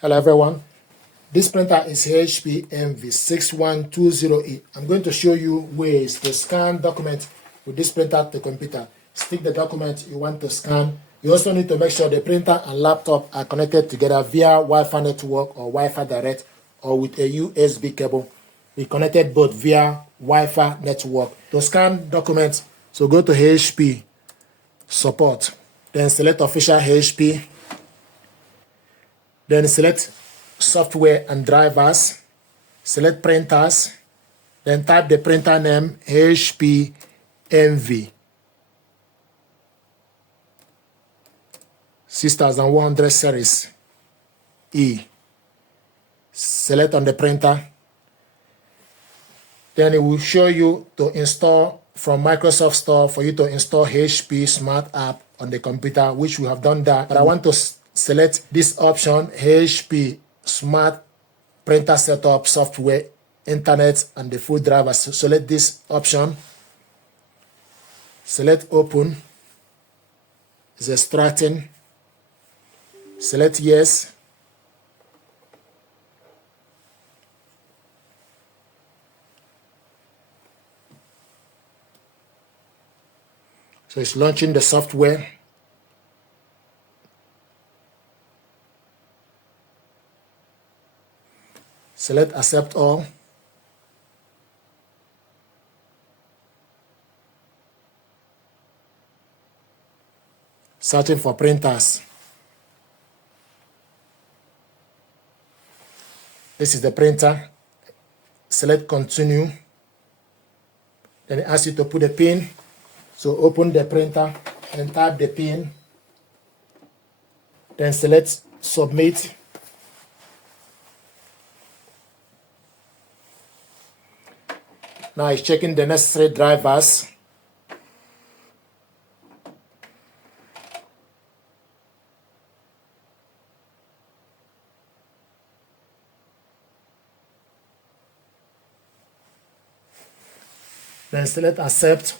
Hello everyone, this printer is HP MV61208. I'm going to show you ways to scan document with this printer to computer. Stick the document you want to scan. You also need to make sure the printer and laptop are connected together via Wi-Fi network or Wi-Fi direct or with a USB cable. We connected both via Wi-Fi network. To scan documents, so go to HP support, then select official HP. Then select software and drivers, select printers, then type the printer name HP MV 6100 series E. Select on the printer. Then it will show you to install from Microsoft Store for you to install HP Smart App on the computer, which we have done that. But I want to select this option, HP Smart Printer Setup Software, Internet, and the full driver. So select this option. Select Open. It's extracting. Select Yes. So it's launching the software. Select Accept All. Searching for printers. This is the printer. Select Continue. Then it asks you to put a pin. So open the printer and type the pin. Then select Submit. Now it's checking the necessary drivers. Then select Accept.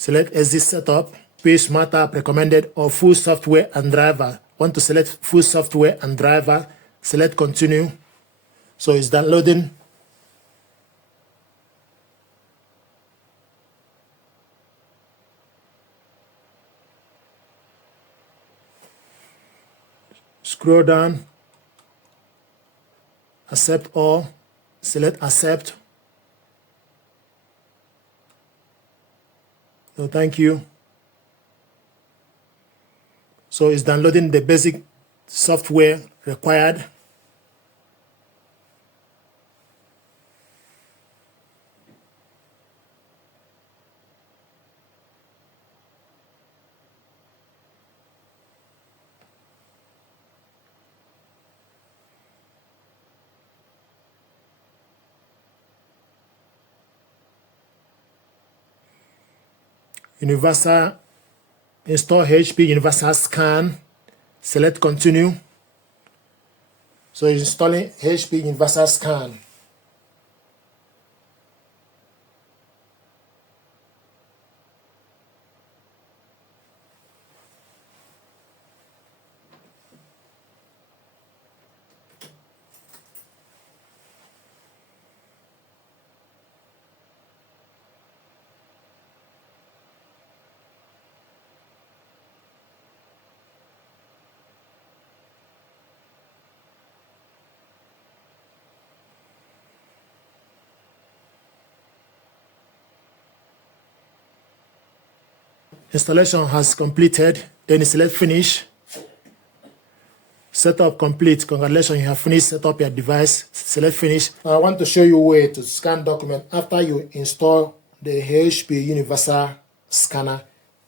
Select Exit Setup, Space Smart App recommended or full software and driver. Want to select full software and driver, select Continue. So it's downloading. Scroll down, Accept All, select Accept. So thank you. So it's downloading the basic software required. Universal, install HP Universal Scan, select Continue. So it's installing HP Universal Scan. Installation has completed. Then you select Finish. Setup complete. Congratulations, you have finished. Set up your device. Select Finish. Now I want to show you a way to scan document after you install the HP Universal Scanner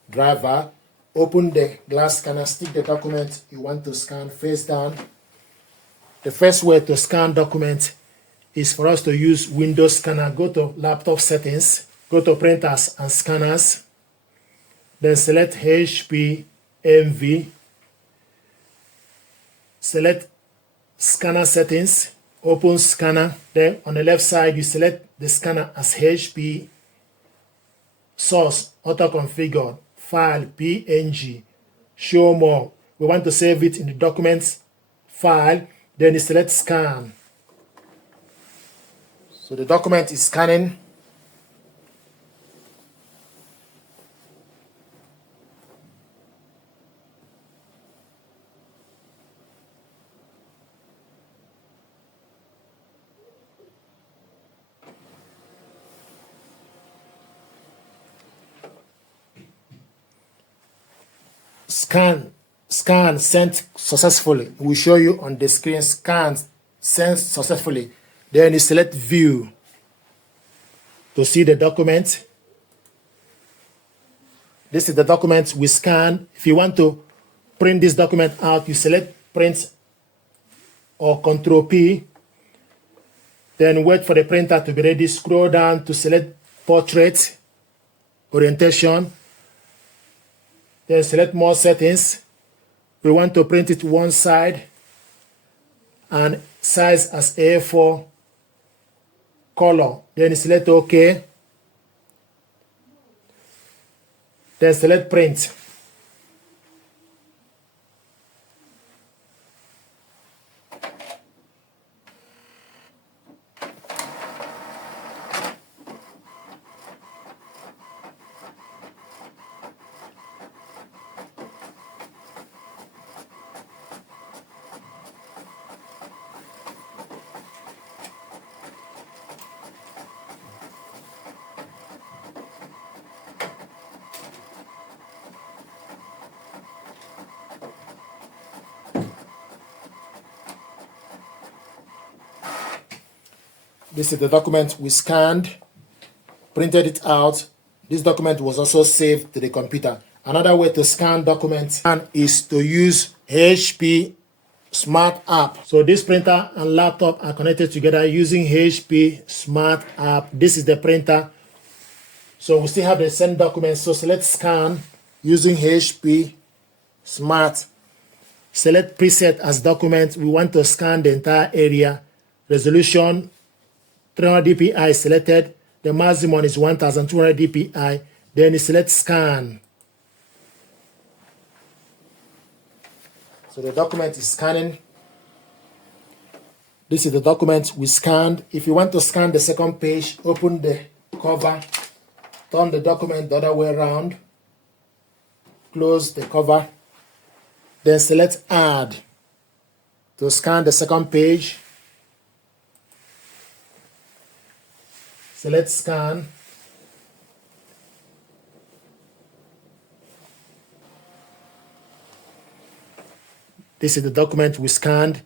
driver. Open the glass scanner, stick the document you want to scan face down. The first way to scan document is for us to use Windows Scanner. Go to Laptop Settings, go to Printers and Scanners, then select HP MV select scanner settings, open scanner. Then on the left side, you select the scanner as HP, source, auto configured, file, PNG, show more. We want to save it in the documents file, then you select scan. So the document is scanning. Scan sent successfully. We show you on the screen scan sent successfully. Then you select view to see the document. This is the document we scan. If you want to print this document out, you select print or Control P. Then wait for the printer to be ready. Scroll down to select portrait, orientation. Then select more settings. We want to print it one side and size as A4, color. Then select OK. Then select print. This is the document we scanned, printed it out. This document was also saved to the computer. Another way to scan documents is to use HP Smart App. So this printer and laptop are connected together using HP Smart App. This is the printer. So we still have the same document. So select scan using HP Smart. Select preset as document. We want to scan the entire area. Resolution 300 dpi selected. The maximum is 1200 dpi. Then you select scan. So the document is scanning. This is the document we scanned. If you want to scan the second page, open the cover, turn the document the other way around, close the cover, then select add to scan the second page. Select scan. This is the document we scanned.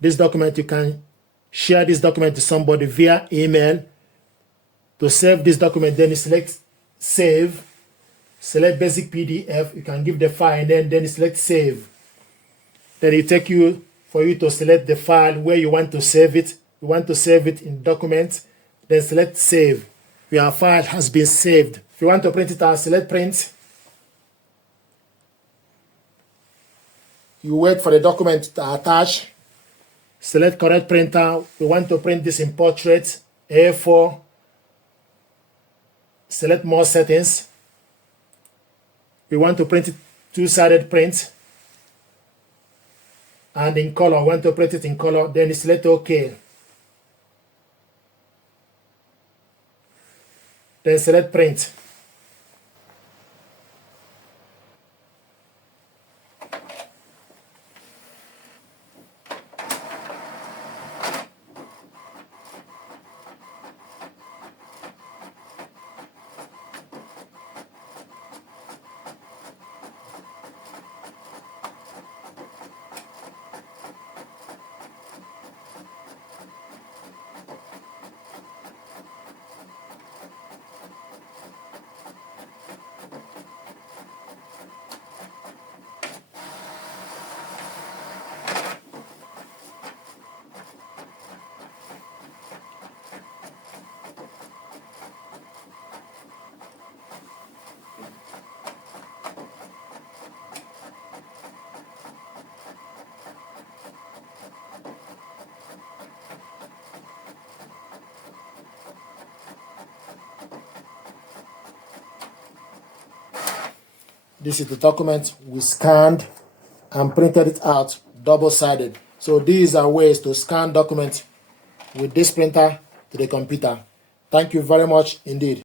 This document, you can share this document to somebody via email. To save this document, then you select save. Select basic PDF. You can give the file and then you select save. Then it take you for you to select the file where you want to save it. You want to save it in document. Then select save. Your file has been saved. If you want to print it out, select print. You wait for the document to attach. Select correct printer. We want to print this in portrait, A4. Select more settings. We want to print it two-sided print. And in color, we want to print it in color. Then you select OK. Then select print. This is the document we scanned and printed it out double-sided. So these are ways to scan documents with this printer to the computer. Thank you very much indeed.